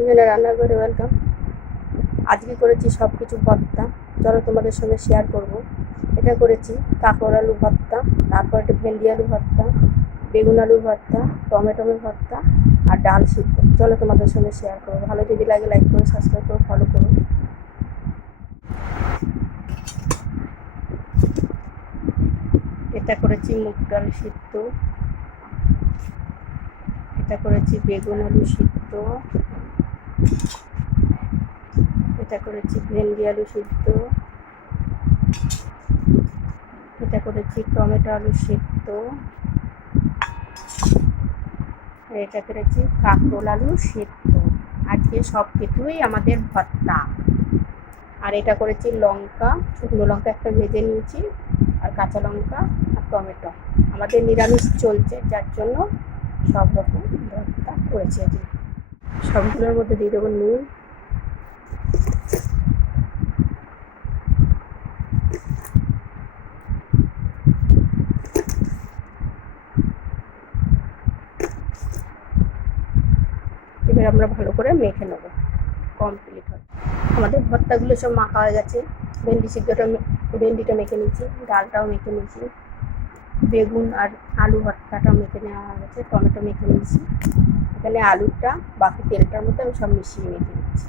অঞ্জনা রান্নাঘরে ওয়েলকাম। আজকে করেছি সব কিছু ভর্তা, চলো তোমাদের সঙ্গে শেয়ার করব। এটা করেছি কাঁকড় আলু ভর্তা, তারপর একটা ভেন্ডি আলু ভর্তা, বেগুন আলু ভর্তা, টমেটো ভর্তা আর ডাল সিদ্ধ। চলো তোমাদের সঙ্গে শেয়ার করবো। ভালো যদি লাগে লাইক করো, সাবস্ক্রাইব করো, ফলো করো। এটা করেছি মুগ ডাল সিদ্ধ, এটা করেছি বেগুন আলু সিদ্ধ, এটা করেছি ভেন্ডি আলু সিদ্ধ, এটা করেছি টমেটো আলু সিদ্ধ, এটা করেছি কাঁকরোল আলু সিদ্ধ। আজকে সব কিছুই আমাদের ভর্তা। আর এটা করেছি লঙ্কা, শুকনো লঙ্কা একটা ভেজে নিয়েছি, আর কাঁচা লঙ্কা আর টমেটো। আমাদের নিরামিষ চলছে, যার জন্য সব রকম ভর্তা করেছি আজকে। সবগুলোর মধ্যে দিয়ে দেবো নুন, এবার আমরা ভালো করে মেখে নেবো। কমপ্লিট হয়। আমাদের ভর্তাগুলো সব মাখা হয়ে গেছে। ভেন্ডিটা মেখে নিয়েছি, ডালটাও মেখে নিয়েছি, বেগুন আর আলু ভর্তাটাও মেখে নেওয়া হয়ে গেছে, টমেটো মেখে নিয়েছি। এখানে আলুটা বাকি তেলটার মধ্যে আমি সব মিশিয়ে মেখে নিচ্ছি।